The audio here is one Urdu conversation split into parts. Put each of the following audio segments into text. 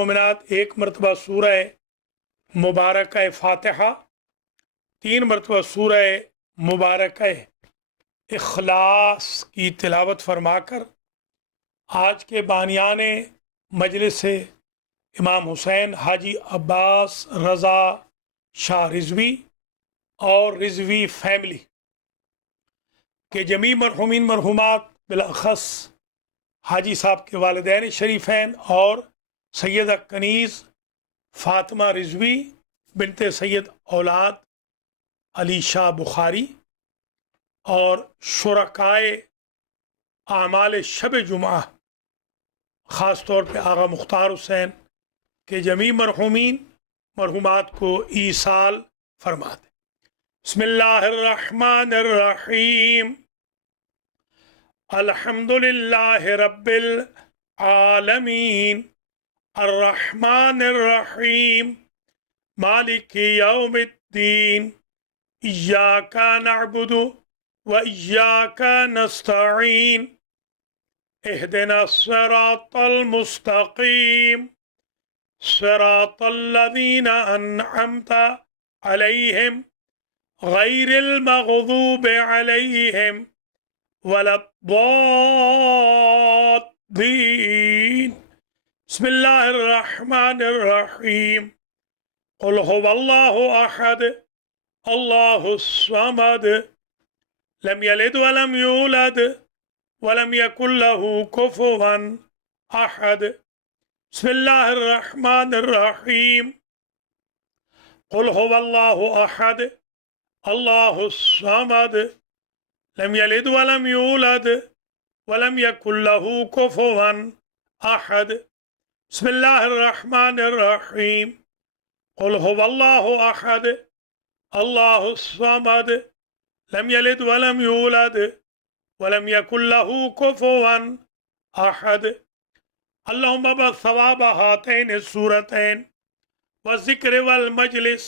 مومنات 1 مرتبہ سورہ مبارکہ فاتحہ، 3 مرتبہ سورہ مبارکہ اخلاص کی تلاوت فرما کر آج کے بانیان مجلس امام حسین حاجی عباس رضا شاہ رضوی اور رضوی فیملی کے جمیع مرحومین مرحومات بالاخص حاجی صاحب کے والدین شریفین اور سیدہ کنیز فاطمہ رضوی بنت سید اولاد علی شاہ بخاری اور شرکائے اعمال شب جمعہ خاص طور پہ آغا مختار حسین کے جمیع مرحومین مرحومات کو ایصال فرما دیں۔ بسم اللہ الرحمن الرحیم، الحمد للہ رب العالمین، الرحمن الرحیم، مالک یوم الدین، ایاک نعبد و ایاک نستعین، اہدنا الصراط المستقیم، صراط الذین انعمت علیہم غیر المغضوب علیہم ولا الضالین۔ بسم اللہ الرحمن الرحیم، قل هو اللہ احد اللہ الصمد لم یلد ولم یولد ولم یکن له کفوا احد۔ بسم اللہ الرحمن الرحیم، قل هو اللہ احد اللہ الصمد لم یلد ولم یولد ولم یکن له کفوا احد۔ بسم اللہ الرحمن الرحیم، قل هو اللہ احد اللہ الصمد لم یلد ولم یولد ولم یکن له کفوا احد۔ اللہم بثواب ہاتین السورتین والذکر والمجلس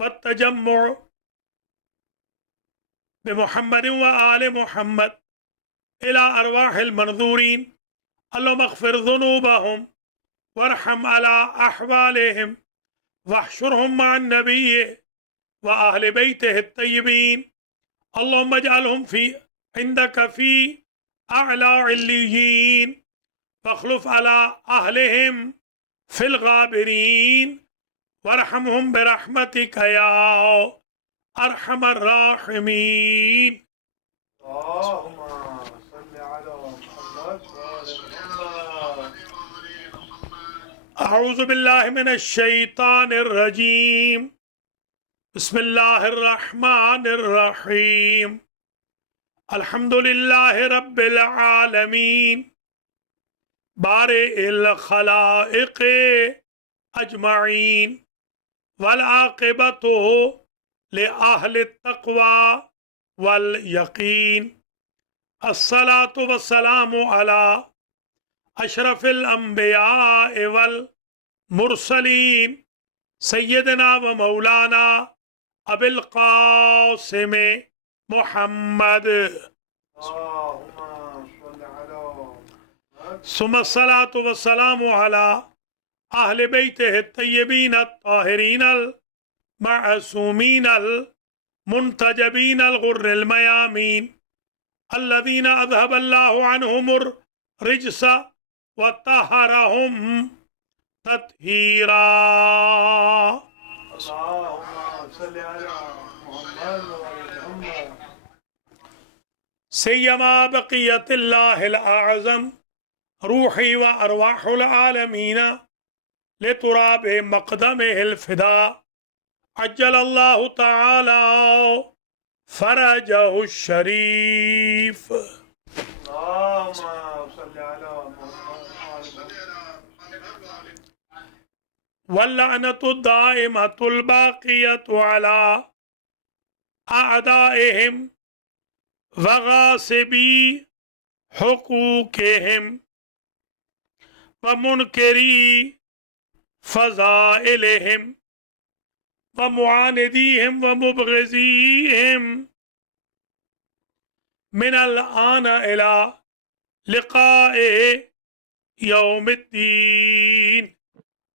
والتجمع بمحمد وآل محمد الى ارواح المنظورین، اللہم اغفر ذنوبہم وارحم على احوالہم واحشرهم مع النبی وآل بیتہ الطیبین، اللہم اجعلہم فی عندک فی اعلی علیین واخلف على اہلہم فی الغابرین وارحمہم برحمتک یا ارحم الراحمین۔ اللهم صل على محمد وآل محمد۔ اعوذ باللہ من الشیطان الرجیم، بسم اللہ الرحمن الرحیم، الحمد للہ رب العالمین، بارئ الخلائق اجمعین، والعاقبۃ لأہل التقوی والیقین، الصلاۃ والسلام علی اشرف الانبیاء والمرسلین، سیدنا و مولانا ابی القاسم محمد، اللهم صل على محمد۔ ثم الصلاۃ والسلام علی اہل بیتہ الطیبین الطاہرین المعصومین المنتجبین الغر المیامین، الذین اذهب اللہ عنہم الرجس وطہرہم تطہیرا۔ اللهم صل على محمد وآل محمد۔ سیما بقیت اللہ الاعظم روحی و ارواح العالمین لتراب مقدمہ الفدا، عجل اللہ تعالی فرجہ الشریف۔ اللهم صل على محمد وآل محمد۔ واللعنۃ الدائمۃ الباقیۃ علی اعدائہم وغاصبی حقوقہم ومنکری فضائلہم ومعاندیہم ومبغضیہم من الآن الى لقاء یوم الدین۔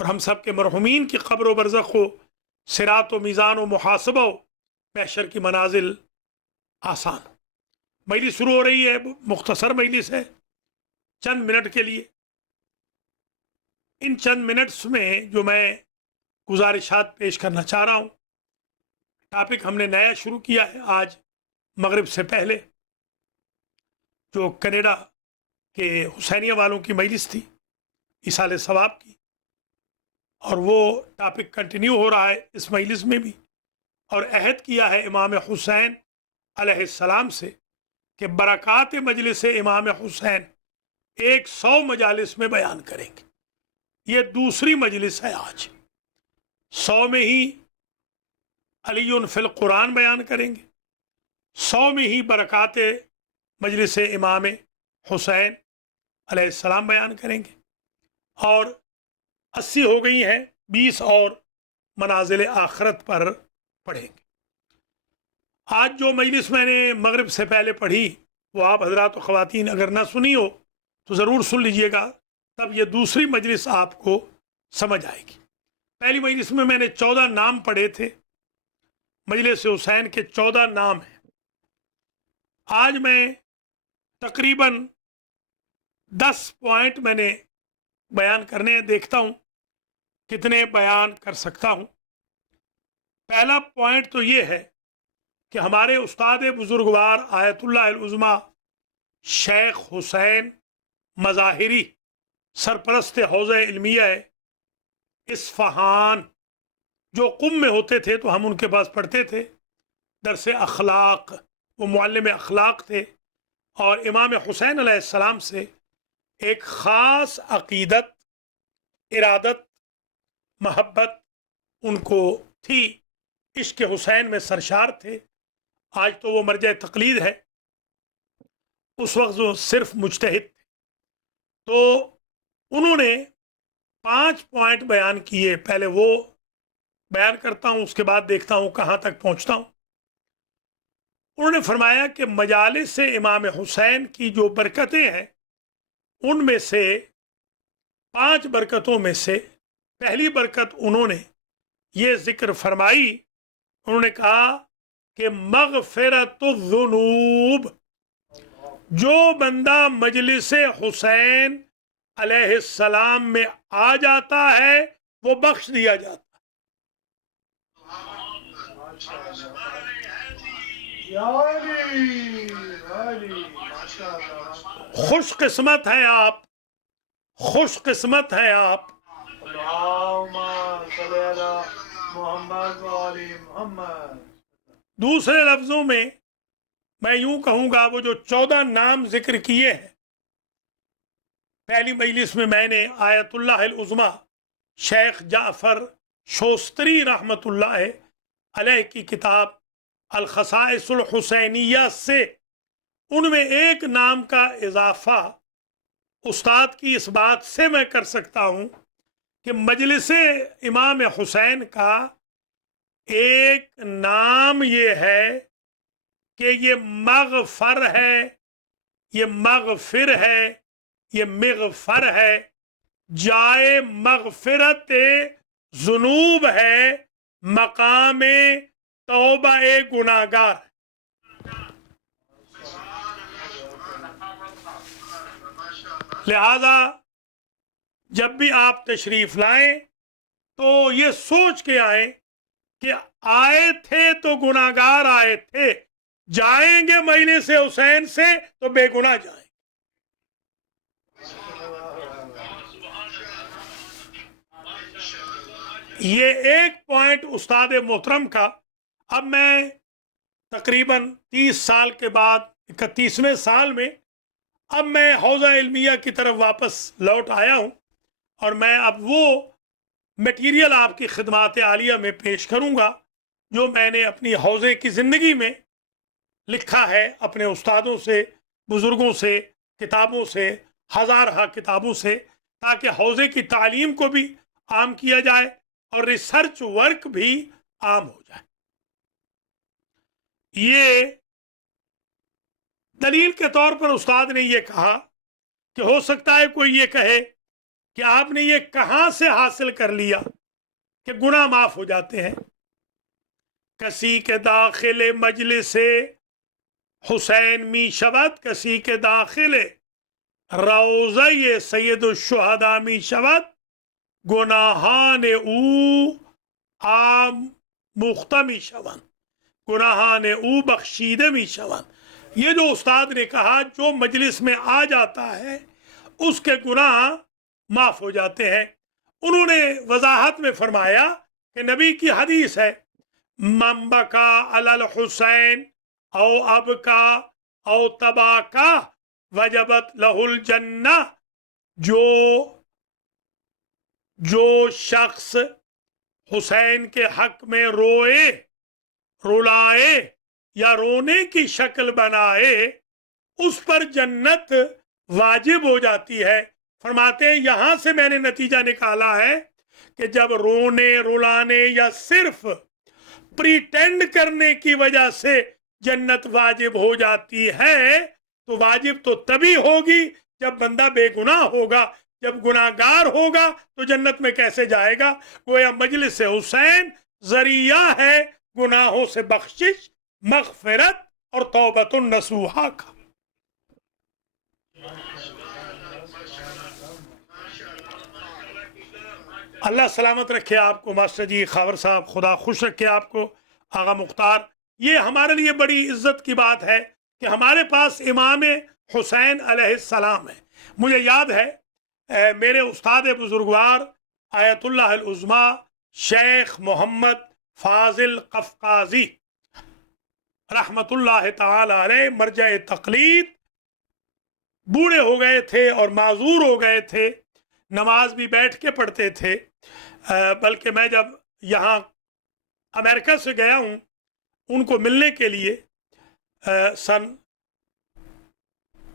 اور ہم سب کے مرحومین کی قبر و برزخ و صراط و میزان و محاسبہ و محشر کی منازل آسان ہو۔ مجلس شروع ہو رہی ہے، مختصر مجلس ہے، چند منٹ کے لیے۔ ان چند منٹس میں جو میں گزارشات پیش کرنا چاہ رہا ہوں، ٹاپک ہم نے نیا شروع کیا ہے آج مغرب سے پہلے، جو کینیڈا کے حسینیہ والوں کی مجلس تھی ایصال ثواب کی، اور وہ ٹاپک کنٹینیو ہو رہا ہے اس مجلس میں بھی، اور عہد کیا ہے امام حسین علیہ السلام سے کہ برکات مجلس امام حسین 100 مجالس میں بیان کریں گے۔ یہ دوسری مجلس ہے آج، 100 میں ہی علی فی القرآن بیان کریں گے، 100 میں ہی برکات مجلس امام حسین علیہ السلام بیان کریں گے، اور 80 ہو گئی ہیں، 20 اور منازل آخرت پر پڑھیں گے۔ آج جو مجلس میں نے مغرب سے پہلے پڑھی وہ آپ حضرات و خواتین اگر نہ سنی ہو تو ضرور سن لیجئے گا، تب یہ دوسری مجلس آپ کو سمجھ آئے گی۔ پہلی مجلس میں نے 14 نام پڑھے تھے، مجلس حسین کے 14 نام ہیں۔ آج میں تقریباً 10 پوائنٹ میں نے بیان کرنے ہیں، دیکھتا ہوں کتنے بیان کر سکتا ہوں۔ پہلا پوائنٹ تو یہ ہے کہ ہمارے استاد بزرگوار آیت اللہ العظمیٰ شیخ حسین مظاہری سرپرست حوزہ علمیہ اصفہان، جو قم میں ہوتے تھے تو ہم ان کے پاس پڑھتے تھے درس اخلاق، وہ معلم اخلاق تھے، اور امام حسین علیہ السلام سے ایک خاص عقیدت، ارادت، محبت ان کو تھی، عشق حسین میں سرشار تھے۔ آج تو وہ مرجع تقلید ہے، اس وقت وہ صرف مجتہد تھے۔ تو انہوں نے 5 پوائنٹ بیان کیے، پہلے وہ بیان کرتا ہوں، اس کے بعد دیکھتا ہوں کہاں تک پہنچتا ہوں۔ انہوں نے فرمایا کہ مجالس امام حسین کی جو برکتیں ہیں، ان میں سے 5 برکتوں میں سے پہلی برکت انہوں نے یہ ذکر فرمائی، انہوں نے کہا کہ مغفرت الذنوب، جو بندہ مجلس حسین علیہ السلام میں آ جاتا ہے وہ بخش دیا جاتا ہے۔ خوش قسمت ہیں آپ، خوش قسمت ہیں آپ۔ دوسرے لفظوں میں میں یوں کہوں گا، وہ جو 14 نام ذکر کیے ہیں پہلی مجلس میں نے آیت اللہ العظمیٰ شیخ جعفر شوستری رحمت اللہ علیہ کی کتاب الخصائص الحسینیہ سے ان میں ایک نام کا اضافہ استاد کی اس بات سے میں کر سکتا ہوں کہ مجلس امام حسین کا ایک نام یہ ہے کہ یہ مغفر ہے، یہ مغفر ہے، یہ مغفر ہے، جائے مغفرت ذنوب ہے، مقام توبہ گناہگار۔ لہذا جب بھی آپ تشریف لائیں تو یہ سوچ کے آئیں کہ آئے تھے تو گناہگار آئے تھے، جائیں گے مجلس حسین سے تو بے گناہ جائیں۔ یہ ایک پوائنٹ استاد محترم کا۔ اب میں تقریباً 30 سال کے بعد 31ویں سال میں اب میں حوزہ علمیہ کی طرف واپس لوٹ آیا ہوں، اور میں اب وہ میٹیریل آپ کی خدمات عالیہ میں پیش کروں گا جو میں نے اپنی حوزے کی زندگی میں لکھا ہے، اپنے استادوں سے، بزرگوں سے، کتابوں سے، ہزارہ کتابوں سے، تاکہ حوزے کی تعلیم کو بھی عام کیا جائے اور ریسرچ ورک بھی عام ہو جائے۔ یہ دلیل کے طور پر استاد نے یہ کہا کہ ہو سکتا ہے کوئی یہ کہے کہ آپ نے یہ کہاں سے حاصل کر لیا کہ گناہ معاف ہو جاتے ہیں؟ کسی کے داخل مجلس حسین می شود، کسی کے داخل روضہ سید الشہداء می شود، گناہان او عام مختمی شون، گناہان او بخشیدہ می شون۔ یہ جو استاد نے کہا جو مجلس میں آ جاتا ہے اس کے گناہ معاف ہو جاتے ہیں۔ انہوں نے وضاحت میں فرمایا کہ نبی کی حدیث ہے، من بکا علی الحسین او ابکا او تباکا وجبت لہ الجنہ، جو شخص حسین کے حق میں روئے، رلائے یا رونے کی شکل بنائے، اس پر جنت واجب ہو جاتی ہے۔ فرماتے ہیں یہاں سے میں نے نتیجہ نکالا ہے کہ جب رونے، رلانے یا صرف پریٹینڈ کرنے کی وجہ سے جنت واجب ہو جاتی ہے تو واجب تو تبھی ہوگی جب بندہ بے گناہ ہوگا۔ جب گناہگار ہوگا تو جنت میں کیسے جائے گا؟ گویا مجلس حسین ذریعہ ہے گناہوں سے بخشش، مغفرت اور توبۃ النصوحہ کا۔ اللہ سلامت رکھے آپ کو ماسٹر جی خاور صاحب، خدا خوش رکھے آپ کو آغا مختار۔ یہ ہمارے لیے بڑی عزت کی بات ہے کہ ہمارے پاس امام حسین علیہ السلام ہے۔ مجھے یاد ہے میرے استاد بزرگوار آیت اللہ العظمیٰ شیخ محمد فاضل قفقازی رحمت اللہ تعالی علیہ، مرجع تقلید، بوڑھے ہو گئے تھے اور معذور ہو گئے تھے، نماز بھی بیٹھ کے پڑھتے تھے۔ بلکہ میں جب یہاں امریکہ سے گیا ہوں ان کو ملنے کے لیے سن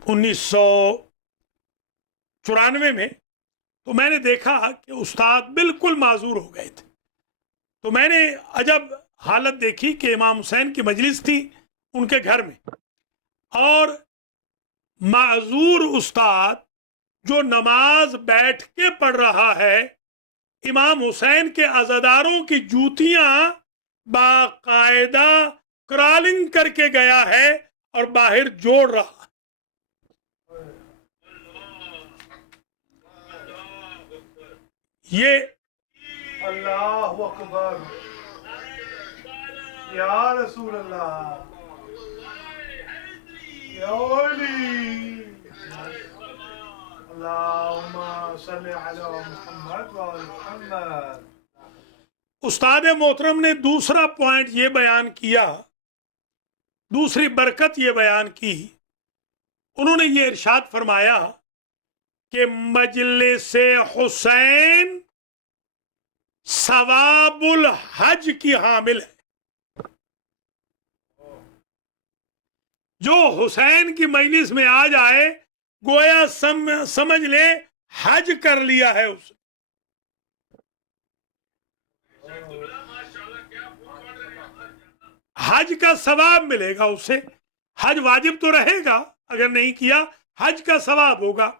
1994 میں، تو میں نے دیکھا کہ استاد بالکل معذور ہو گئے تھے۔ تو میں نے عجب حالت دیکھی کہ امام حسین کی مجلس تھی ان کے گھر میں، اور معذور استاد جو نماز بیٹھ کے پڑھ رہا ہے، امام حسین کے عزاداروں کی جوتیاں باقاعدہ کرالنگ کر کے گیا ہے اور باہر جوڑ رہا ہے۔ یہ اللہ اکبر، یا رسول اللہ، یا ولی، اللہم صلی علی محمد وعلی محمد۔ استاد محترم نے دوسرا پوائنٹ یہ بیان کیا، دوسری برکت یہ بیان کی، انہوں نے یہ ارشاد فرمایا کہ مجلس حسین ثواب الحج کی حامل ہے۔ جو حسین کی مجلس میں آ جائے گویا سمجھ لے حج کر لیا ہے اس نے۔ حج کا ثواب ملے گا اسے، حج واجب تو رہے گا، اگر نہیں کیا حج کا ثواب ہوگا۔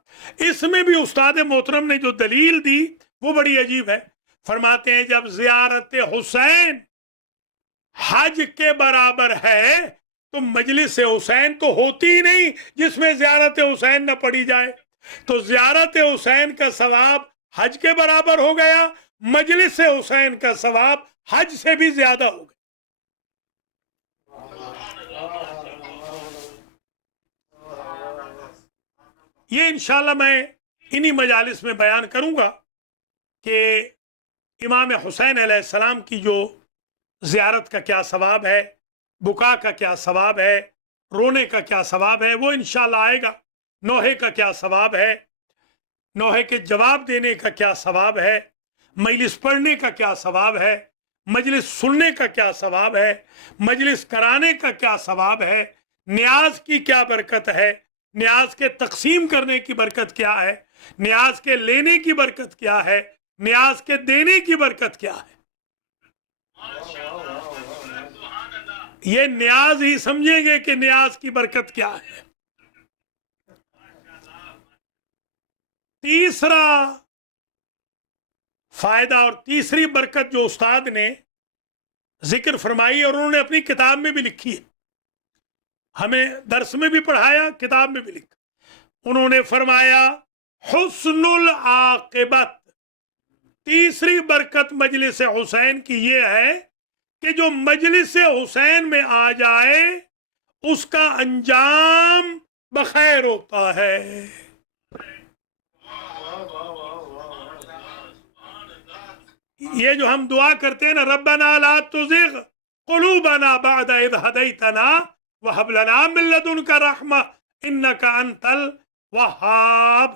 اس میں بھی استاد محترم نے جو دلیل دی وہ بڑی عجیب ہے۔ فرماتے ہیں جب زیارت حسین حج کے برابر ہے تو مجلس حسین تو ہوتی ہی نہیں جس میں زیارت حسین نہ پڑھی جائے، تو زیارت حسین کا ثواب حج کے برابر ہو گیا، مجلس حسین کا ثواب حج سے بھی زیادہ ہو گیا۔ یہ انشاءاللہ میں انہی مجالس میں بیان کروں گا کہ امام حسین علیہ السلام کی جو زیارت کا کیا ثواب ہے، بکا کا کیا ثواب ہے، رونے کا کیا ثواب ہے، وہ انشاءاللہ آئے گا۔ نوحے کا کیا ثواب ہے، نوحے کے جواب دینے کا کیا ثواب ہے، مجلس پڑھنے کا کیا ثواب ہے، مجلس سننے کا کیا ثواب ہے، مجلس کرانے کا کیا ثواب ہے، نیاز کی کیا برکت ہے، نیاز کے تقسیم کرنے کی برکت کیا ہے، نیاز کے لینے کی برکت کیا ہے، نیاز کے دینے کی برکت کیا ہے۔ یہ نیاز ہی سمجھیں گے کہ نیاز کی برکت کیا ہے۔ تیسرا فائدہ اور تیسری برکت جو استاد نے ذکر فرمائی اور انہوں نے اپنی کتاب میں بھی لکھی ہے، ہمیں درس میں بھی پڑھایا، کتاب میں بھی لکھا، انہوں نے فرمایا حسن العاقبت، تیسری برکت مجلس حسین کی یہ ہے کہ جو مجلس حسین میں آ جائے اس کا انجام بخیر ہوتا ہے۔ یہ جو ہم دعا کرتے ہیں نا، ربنا لا تزغ قلوبنا بعد اذ ہدیتنا وہب لنا من لدنک رحمہ انک انت الوہاب،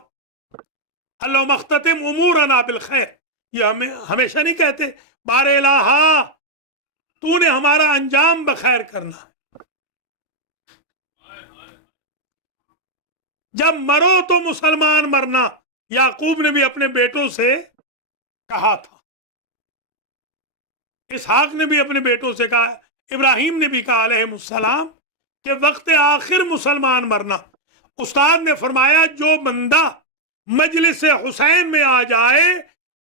اللہم اختتم امورنا بالخیر، یہ ہمیں ہمیشہ نہیں کہتے، بار الہا تو نے ہمارا انجام بخیر کرنا، جب مرو تو مسلمان مرنا، یعقوب نے بھی اپنے بیٹوں سے کہا تھا، اسحاق نے بھی اپنے بیٹوں سے کہا، ابراہیم نے بھی کہا علیہ السلام کہ وقت آخر مسلمان مرنا۔ استاد نے فرمایا جو بندہ مجلس حسین میں آ جائے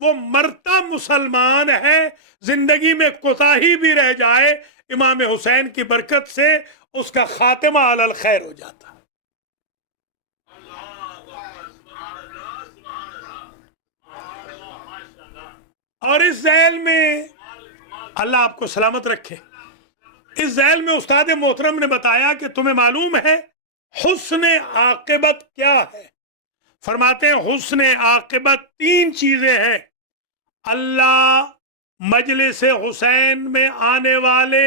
وہ مرتا مسلمان ہے، زندگی میں کوتاہی بھی رہ جائے امام حسین کی برکت سے اس کا خاتمہ علی الخیر ہو جاتا۔ اور اس ذیل میں اللہ آپ کو سلامت رکھے، اس ذیل میں استاد محترم نے بتایا کہ تمہیں معلوم ہے حسن عاقبت کیا ہے؟ فرماتے ہیں حسن عاقبت تین چیزیں ہیں، اللہ مجلس حسین میں آنے والے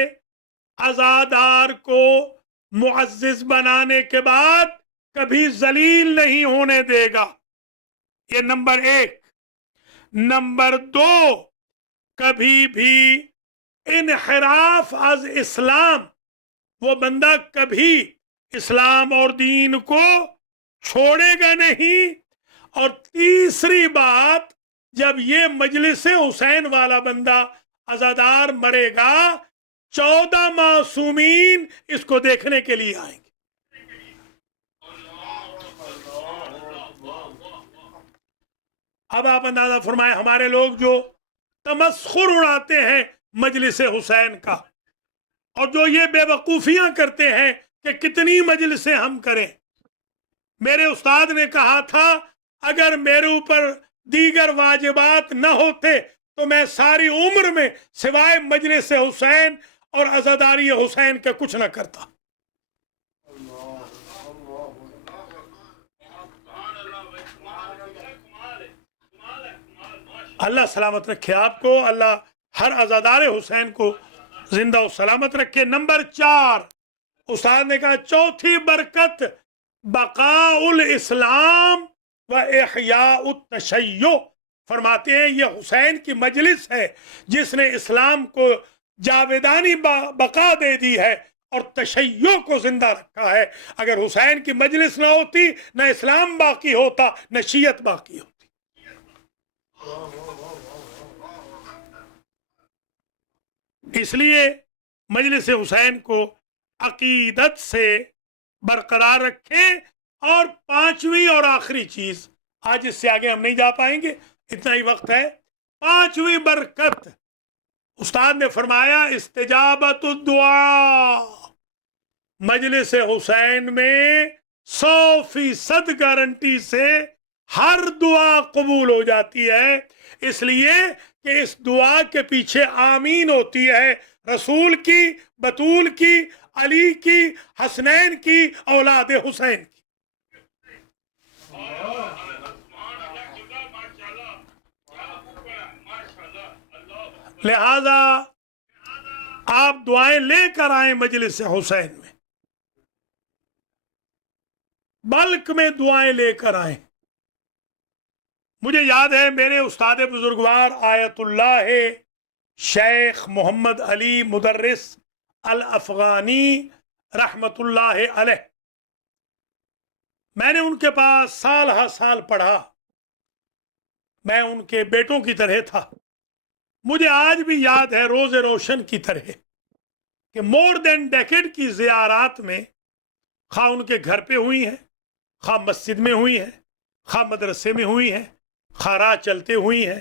عزادار کو معزز بنانے کے بعد کبھی ذلیل نہیں ہونے دے گا، یہ نمبر ایک۔ نمبر دو، کبھی بھی انحراف از اسلام، وہ بندہ کبھی اسلام اور دین کو چھوڑے گا نہیں۔ اور تیسری بات، جب یہ مجلس حسین والا بندہ عزادار مرے گا 14 معصومین اس کو دیکھنے کے لیے آئیں گے۔ اب آپ اندازہ فرمائیں ہمارے لوگ جو تمسخر اڑاتے ہیں مجلس حسین کا، اور جو یہ بے وقوفیاں کرتے ہیں کہ کتنی مجلسیں ہم کریں، میرے استاد نے کہا تھا اگر میرے اوپر دیگر واجبات نہ ہوتے تو میں ساری عمر میں سوائے مجلس حسین اور عزاداری حسین کے کچھ نہ کرتا۔ اللہ سلامت رکھے آپ کو، اللہ ہر عزادار حسین کو زندہ و سلامت رکھے۔ نمبر 4 استاد نے کہا چوتھی برکت بقاء الاسلام و احیاء التشیع، فرماتے ہیں یہ حسین کی مجلس ہے جس نے اسلام کو جاویدانی بقا دے دی ہے اور تشیع کو زندہ رکھا ہے۔ اگر حسین کی مجلس نہ ہوتی نہ اسلام باقی ہوتا نہ شیعت باقی ہوتی۔ اس لیے مجلس حسین کو عقیدت سے برقرار رکھیں۔ اور پانچویں اور آخری چیز، آج اس سے آگے ہم نہیں جا پائیں گے، اتنا ہی وقت ہے، پانچویں برکت استاد نے فرمایا استجابت الدعاء، مجلس حسین میں 100% گارنٹی سے ہر دعا قبول ہو جاتی ہے، اس لیے کہ اس دعا کے پیچھے آمین ہوتی ہے رسول کی، بطول کی، علی کی، حسنین کی، اولاد حسین کی۔ لہذا آپ دعائیں لے کر آئیں مجلس حسین میں، بلک میں دعائیں لے کر آئیں۔ مجھے یاد ہے میرے استاد بزرگوار آیت اللہ شیخ محمد علی مدرس الافغانی رحمت اللہ علیہ، میں نے ان کے پاس سال ہر سال پڑھا، میں ان کے بیٹوں کی طرح تھا۔ مجھے آج بھی یاد ہے روز روشن کی طرح کہ مور دین ڈیکیڈ کی زیارات میں خواہ ان کے گھر پہ ہوئی ہیں، خواہ مسجد میں ہوئی ہیں، خواہ مدرسے میں ہوئی ہیں، خواہ راہ چلتے ہوئی ہیں،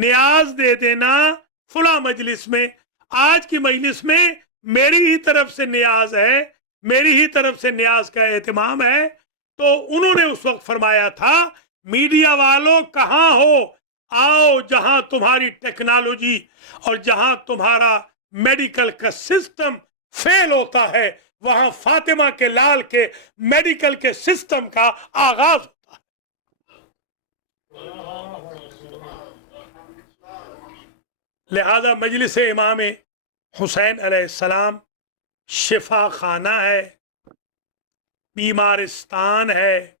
نیاز دے دینا فلاں مجلس میں، آج کی مجلس میں میری ہی طرف سے نیاز ہے، میری ہی طرف سے نیاز کا اہتمام ہے۔ تو انہوں نے اس وقت فرمایا تھا میڈیا والوں کہاں ہو، آؤ جہاں تمہاری ٹیکنالوجی اور جہاں تمہارا میڈیکل کا سسٹم فیل ہوتا ہے وہاں فاطمہ کے لال کے میڈیکل کے سسٹم کا آغاز ہوتا ہے۔ لہذا مجلس امام حسین علیہ السلام شفا خانہ ہے، بیمارستان ہے،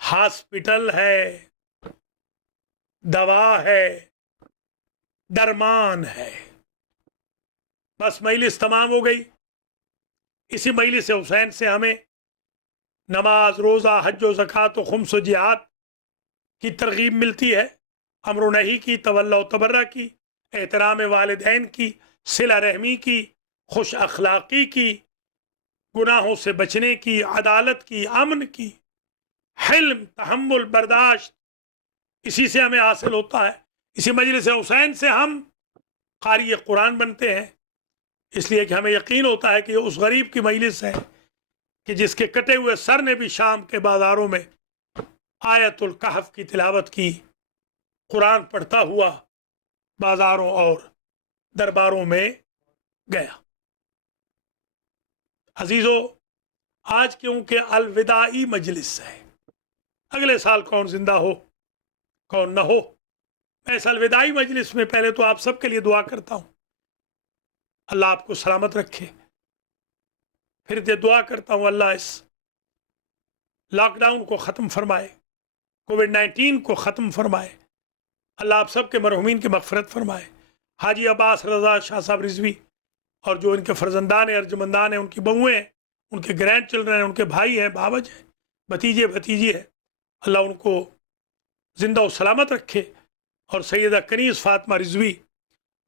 ہاسپٹل ہے، دوا ہے، درمان ہے۔ بس مجلس تمام ہو گئی۔ اسی مجلس حسین سے ہمیں نماز، روزہ، حج و زکوٰۃ و خمس و جہاد کی ترغیب ملتی ہے، امر و نہی کی، تولی و تبرہ کی، احترام والدین کی، صلہ رحمی کی، خوش اخلاقی کی، گناہوں سے بچنے کی، عدالت کی، امن کی، حلم، تحمل، برداشت، اسی سے ہمیں حاصل ہوتا ہے۔ اسی مجلس حسین سے ہم قاری قرآن بنتے ہیں، اس لیے کہ ہمیں یقین ہوتا ہے کہ یہ اس غریب کی مجلس ہے کہ جس کے کٹے ہوئے سر نے بھی شام کے بازاروں میں آیت الکہف کی تلاوت کی، قرآن پڑھتا ہوا بازاروں اور درباروں میں گیا۔ عزیزو، آج کیونکہ الوداعی مجلس ہے، اگلے سال کون زندہ ہو کون نہ ہو، میں اس الوداعی مجلس میں پہلے تو آپ سب کے لیے دعا کرتا ہوں، اللہ آپ کو سلامت رکھے۔ پھر یہ دعا کرتا ہوں اللہ اس لاک ڈاؤن کو ختم فرمائے، کووڈ-19 کو ختم فرمائے، اللہ آپ سب کے مرحومین کی مغفرت فرمائے۔ حاجی عباس رضا شاہ صاحب رضوی اور جو ان کے فرزندان ہیں، ارجمندان ہیں، ان کی بہویں ہیں، ان کے گرینڈ چلڈرن ہیں، ان کے بھائی ہیں، بھاوج ہیں، بھتیجے بھتیجی ہیں، اللہ ان کو زندہ و سلامت رکھے۔ اور سیدہ کنیز فاطمہ رضوی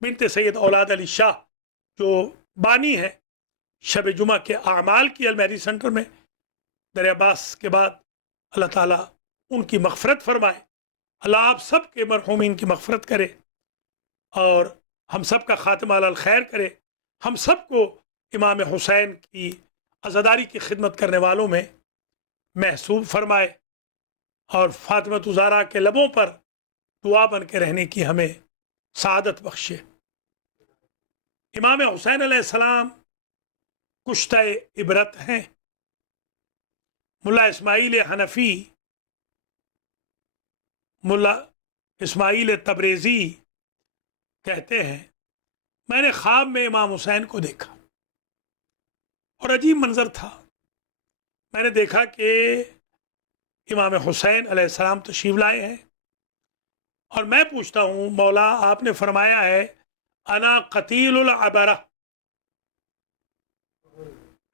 بنت سید اولاد علی شاہ جو بانی ہیں شب جمعہ کے اعمال کی المہری سینٹر میں، در عباس کے بعد، اللہ تعالیٰ ان کی مغفرت فرمائے، اللہ آپ سب کے مرحومین کی مغفرت کرے اور ہم سب کا خاتمہ علی الخیر کرے، ہم سب کو امام حسین کی عزاداری کی خدمت کرنے والوں میں محسوب فرمائے اور فاطمہ زہرا کے لبوں پر دعا بن کے رہنے کی ہمیں سعادت بخشے۔ امام حسین علیہ السلام کشتہ عبرت ہیں۔ ملا اسماعیل حنفی، ملا اسماعیل تبریزی کہتے ہیں میں نے خواب میں امام حسین کو دیکھا اور عجیب منظر تھا۔ میں نے دیکھا کہ امام حسین علیہ السلام تشریف لائے ہیں اور میں پوچھتا ہوں مولا آپ نے فرمایا ہے انا قتیل العبرہ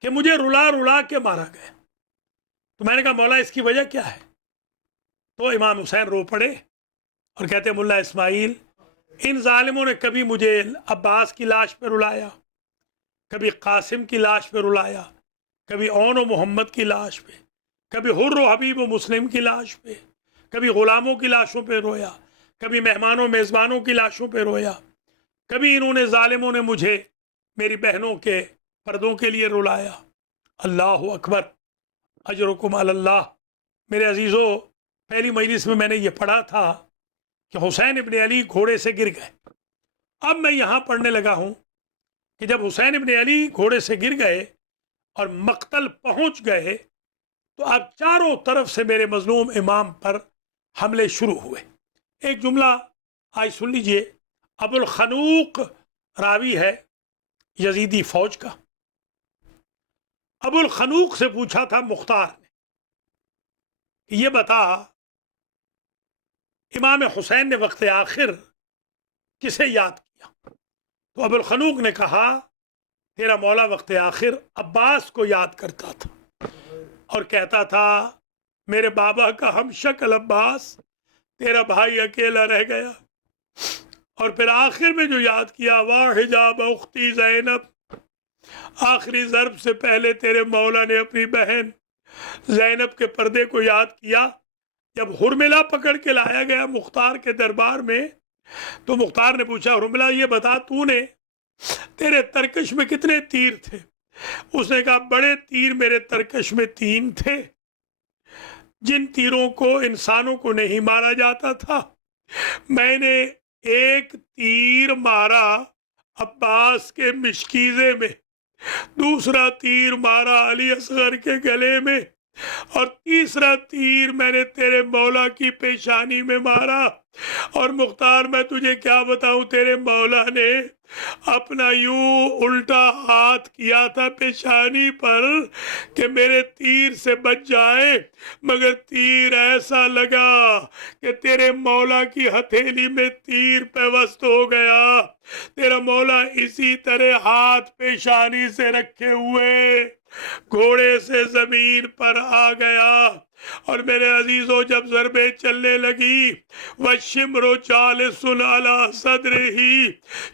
کہ مجھے رلا رلا کے مارا گیا، تو میں نے کہا مولا اس کی وجہ کیا ہے؟ تو امام حسین رو پڑے اور کہتے ہیں ملا اسماعیل ان ظالموں نے کبھی مجھے عباس کی لاش پہ رلایا، کبھی قاسم کی لاش پہ رلایا، کبھی اون و محمد کی لاش پہ، کبھی حر و حبیب و مسلم کی لاش پہ، کبھی غلاموں کی لاشوں پہ رویا، کبھی مہمانوں میزبانوں کی لاشوں پہ رویا، کبھی انہوں نے ظالموں نے مجھے میری بہنوں کے پردوں کے لیے رلایا۔ اللہ اکبر، اجرکم علی اللہ۔ میرے عزیزو، پہلی مجلس میں نے یہ پڑھا تھا کہ حسین ابن علی گھوڑے سے گر گئے۔ اب میں یہاں پڑھنے لگا ہوں کہ جب حسین ابن علی گھوڑے سے گر گئے اور مقتل پہنچ گئے تو اب چاروں طرف سے میرے مظلوم امام پر حملے شروع ہوئے۔ ایک جملہ آج سن لیجئے، ابو الخنوق راوی ہے یزیدی فوج کا۔ ابو الخنوق سے پوچھا تھا مختار نے کہ یہ بتا امام حسین نے وقت آخر کسے یاد کیا؟ تو ابو الخنوق نے کہا تیرا مولا وقت آخر عباس کو یاد کرتا تھا اور کہتا تھا میرے بابا کا ہم شکل عباس، تیرا بھائی اکیلا رہ گیا۔ اور پھر آخر میں جو یاد کیا وا حجاب اختی زینب، آخری ضرب سے پہلے تیرے مولا نے اپنی بہن زینب کے پردے کو یاد کیا۔ جب حرملہ پکڑ کے لایا گیا مختار کے دربار میں تو مختار نے پوچھا حرملہ یہ بتا تو نے تیرے ترکش میں کتنے تیر تھے؟ اس نے کہا بڑے تیر میرے ترکش میں 3 تھے، جن تیروں کو انسانوں کو نہیں مارا جاتا تھا، میں نے ایک تیر مارا عباس کے مشکیزے میں، دوسرا تیر مارا علی اصغر کے گلے میں، اور تیسرا تیر میں نے تیرے مولا کی پیشانی میں مارا۔ اور مختار میں تجھے کیا بتاؤں، تیرے مولا نے اپنا یوں الٹا ہاتھ کیا تھا پیشانی پر کہ میرے تیر سے بچ جائے، مگر تیر ایسا لگا کہ تیرے مولا کی ہتھیلی میں تیر پیوست ہو گیا۔ تیرا مولا اسی طرح ہاتھ پیشانی سے رکھے ہوئے گھوڑے سے زمین پر آ گیا، اور میرے عزیزوں جب ضربیں چلنے لگی وَالشِّمْرُ جَالِسٌ عَلَى صَدْرِهِ،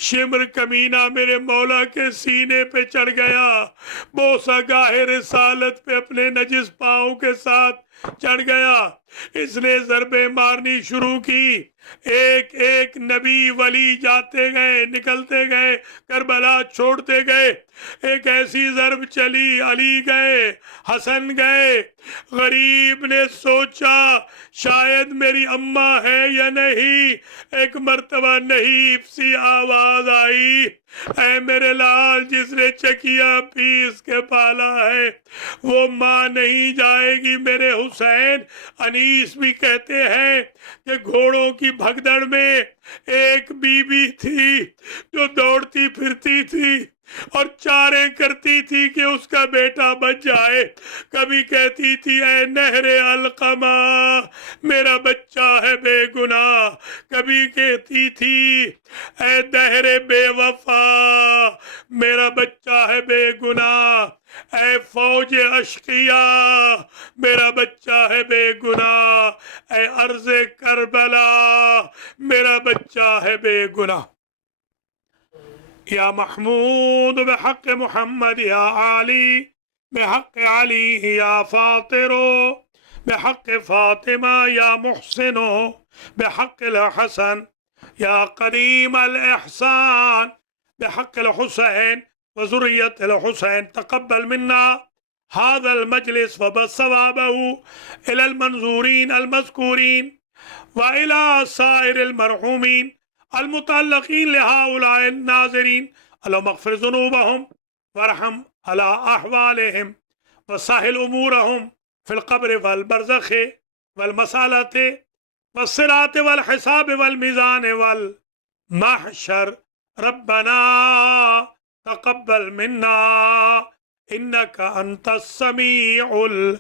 شمر کمینہ میرے مولا کے سینے پہ چڑھ گیا، بوسہ گاہ رسالت پہ اپنے نجس پاؤں کے ساتھ چڑھ گیا۔ اس نے ضربیں مارنی شروع کی، ایک ایک نبی ولی جاتے گئے نکلتے گئے، کربلا چھوڑتے گئے۔ ایک ایسی ضرب چلی، علی گئے، حسن گئے۔ غریب نے سوچا شاید میری اماں ہے یا نہیں، ایک مرتبہ نحیف سی آواز آئی، اے میرے لال جس نے چکیا پیس کے پالا ہے وہ ماں نہیں جائے گی میرے حسین۔ انیس بھی کہتے ہیں کہ گھوڑوں کی بھگدڑ میں ایک بی بی تھی جو دوڑتی پھرتی تھی اور چارے کرتی تھی کہ اس کا بیٹا بچ جائے۔ کبھی کہتی تھی اے نہر علقمہ میرا بچہ ہے بے گناہ، کبھی کہتی تھی اے دہر بے وفا میرا بچہ ہے بے گناہ، اے فوج اشقیاء میرا بچہ ہے بے گناہ، اے ارض کربلا میرا بچہ ہے بے گناہ۔ یا محمود بحق محمد یا علی بحق علی یا فاطر بحق فاطمہ یا محسن بحق الحسن یا قدیم الاحسان بحق الحسین وذریة الحسین تقبل منا هذا المجلس وبثوابه إلى المنظورين المذكورين وإلى سائر المرحومين المتعلقين لهؤلاء الناظرين، اللهم اغفر ذنوبهم وارحم على أحوالهم وسهل أمورهم في القبر والبرزخ والمسالة والصراط والحساب والميزان والمحشر. ربنا تقبل منا إنك أنت السميع العليم.